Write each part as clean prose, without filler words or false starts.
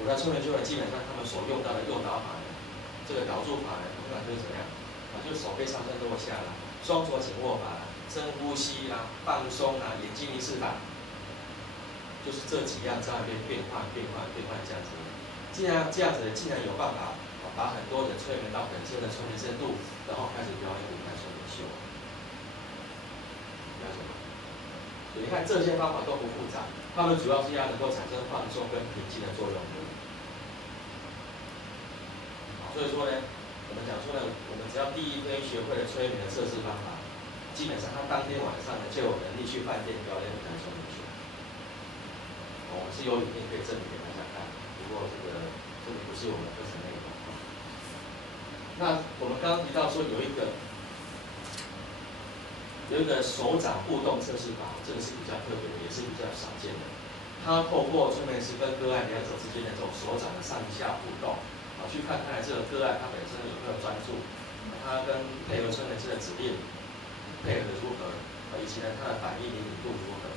5台催眠球呢，基本上他们所用到的诱导法呢，这个导入法呢，通常就是怎么样？就是手背上升落下啦，双手紧握法啦，深呼吸啦，放松啦，眼睛凝视法，就是这几样在那边变换这样子。既然这样子，竟然有办法把很多人催眠到很深的催眠深度，然后开始表演舞台催眠秀。了解吗？所以你看这些方法都不复杂，它们主要是要能够产生放松跟平静的作用。所以说呢，我们讲说呢，我们只要第一天学会了催眠的测试方法，基本上他当天晚上呢就有能力去饭店表演舞台催眠秀。我们是有影片可以证明给大家看，不过这个不是我们课程内容。那我们刚刚提到说有一个手掌互动测试法，这个是比较特别的，也是比较少见的。它透过催眠师跟个案两者之间的这种手掌的上下互动，去看看这个个案它本身有没有专注，它跟配合催眠师的指令配合的如何，以及呢它的反应灵敏度如何，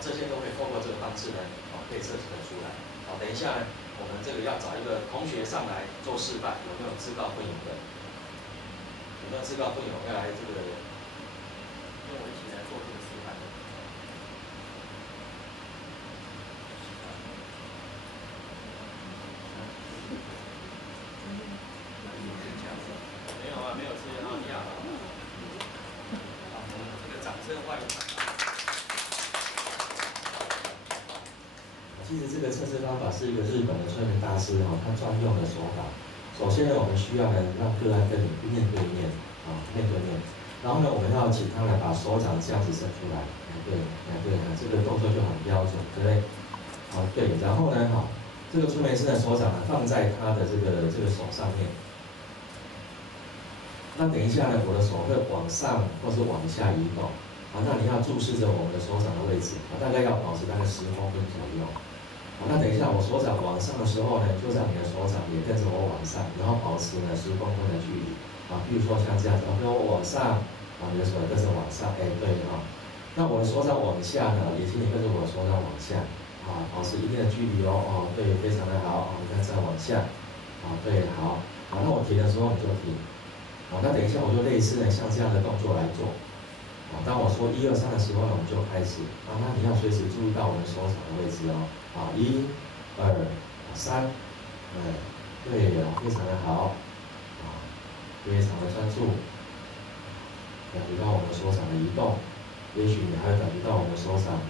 这些都可以透过这个方式呢，可以测试得出来。等一下呢，我们这个要找一个同学上来做示范，有没有自告奋勇的？有没有自告奋勇要来这个跟我一起来做这个示范的？没有啊，没有吃药，你好。这个掌声欢迎。其实这个测试方法是一个日本的催眠大师他专用的手法。首先呢，我们需要呢让个案跟你面对面面对面。然后呢，我们要请他来把手掌这样子伸出来，对，这个动作就很标准，对不对？对。然后呢，这个催眠师的手掌呢放在他的这个手上面。那等一下呢，我的手会往上或是往下移动。那你要注视着我们的手掌的位置，大概要保持大概10公分左右。那等一下我手掌往上的时候呢，就让你的手掌也跟着我往上，然后保持呢10公分的距离。比如说像这样子，跟我往上，你的手跟着往上，对那我的手掌往下呢，也请你跟着我的手掌往下，保持一定的距离哦，对，非常的好，你看再往下，对，好，那我停的时候你就停，那等一下我就类似呢像这样的动作来做。当我说1、2、3的时候呢，我们就开始。那你要随时注意到我们手掌的位置哦。1、2、3，对，非常的好，非常的专注，感觉到我们手掌的移动，也许你还会感觉到我们手掌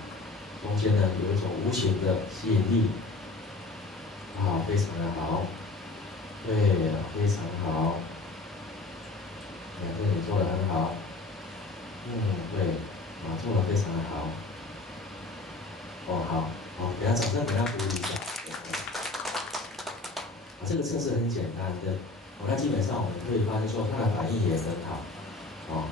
中间呢有一种无形的吸引力，非常的好，对，非常好，对，你做的很好。对，做得非常的好。好，给他掌声，给他鼓励一下。这个测试很简单的，那基本上我们可以发现说他的反应也很好，很好。